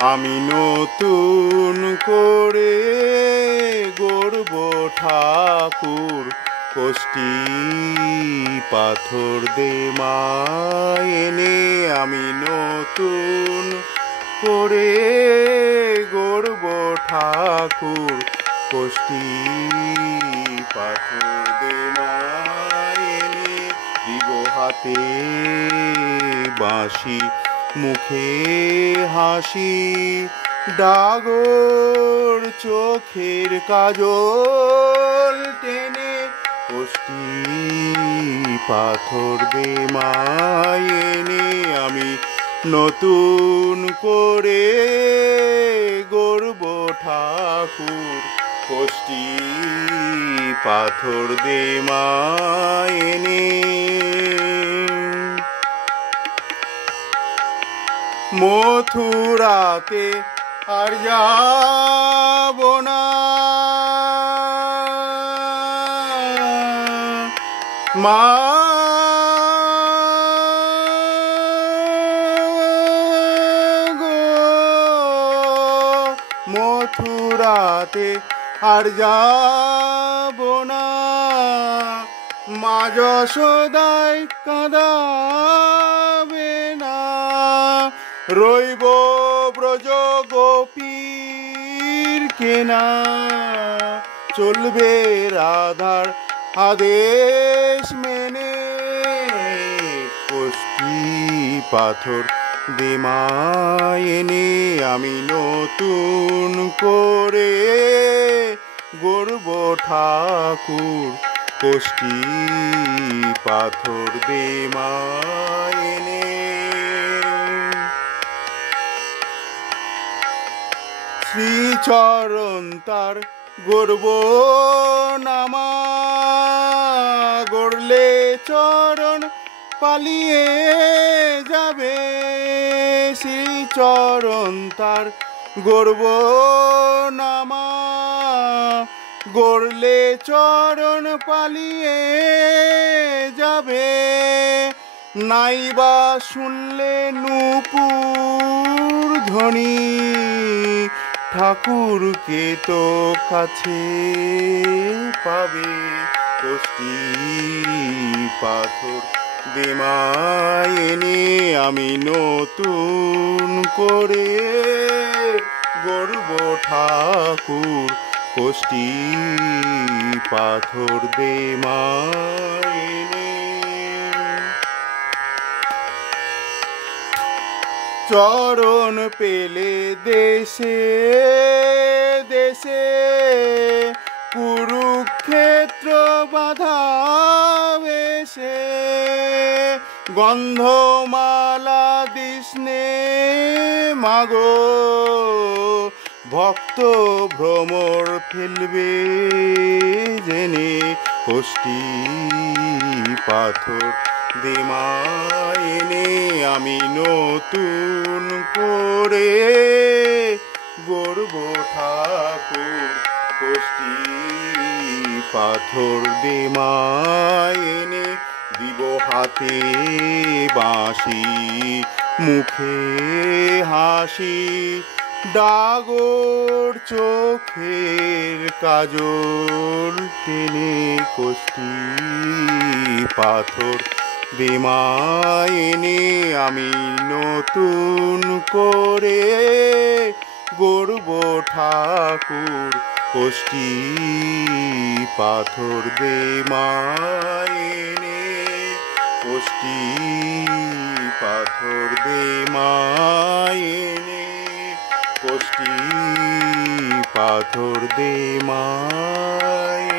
আমি নতুন করে গড়ব ঠাকুর, কষ্টি পাথর দে মা এনে। আমি নতুন করে গড়ব ঠাকুর, কষ্টি পাথর দে মা এনে। দিব হাতে বাঁশি, মুখে হাসি, ডাগর চোখের কাজল টেনে। কষ্টি পাথর দে মা এনে। আমি নতুন করে গড়ব ঠাকুর, কষ্টি পাথর দে মা এনে। মথুরাতে আর যাব না, মা গো। মথুরাতে আর যাব না, মা যশোদায় কাঁদাবে না। রইব ব্রজ গোপীর কেনা, চলবে রাধার আদেশ মেনে। কষ্টি পাথর দে মা এনে। আমি নতুন করে গড়ব ঠাকুর, কষ্টি পাথর দে মা এনে। শ্রীচরণ তার গড়ব নামা, গড়লে চরণ পালিয়ে যাবে। শ্রীচরণ তার গড়ব নামা, গড়লে চরণ পালিয়ে যাবে। নাইবা শুনলে নূপুর ধ্বনি, ঠাকুরকে তো কাছে পাবে। কষ্টি পাথর দে মা এনে। আমি নতুন করে গড়ব ঠাকুর, কষ্টি পাথর দে মা এনে। চরণ পেলে দেশে দেশে, কুরুক্ষেত্র বাধা বেশে। গন্ধমালা দিসনে মাগো, ভক্ত ভ্রমর ফেলবে জেনে। কষ্টি পাথর দে মা এনে। আমি নতুন করে গড়ব ঠাকুর, কষ্টি পাথর দে মা এনে। দিব হাতে বাঁশি, মুখে হাসি, ডাগর চোখের কাজল টেনে। কষ্টি পাথর দে মা এনে। আমি নতুন করে গড়ব ঠাকুর, কষ্টি পাথর দে মা এনে। কষ্টি পাথর দে মা এনে। কষ্টি পাথর দে মা এনে।